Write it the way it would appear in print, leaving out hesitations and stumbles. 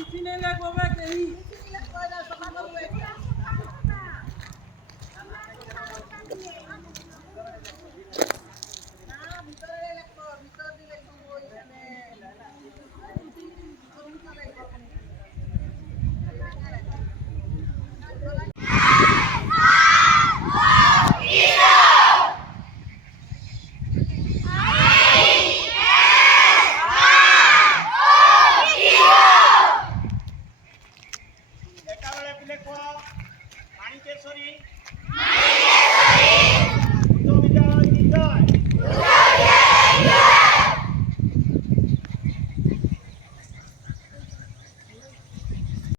চিঠি নিলে কবে কেহি চিঠি দিলে কয় যায়, চফা কৰিব এতিয়া।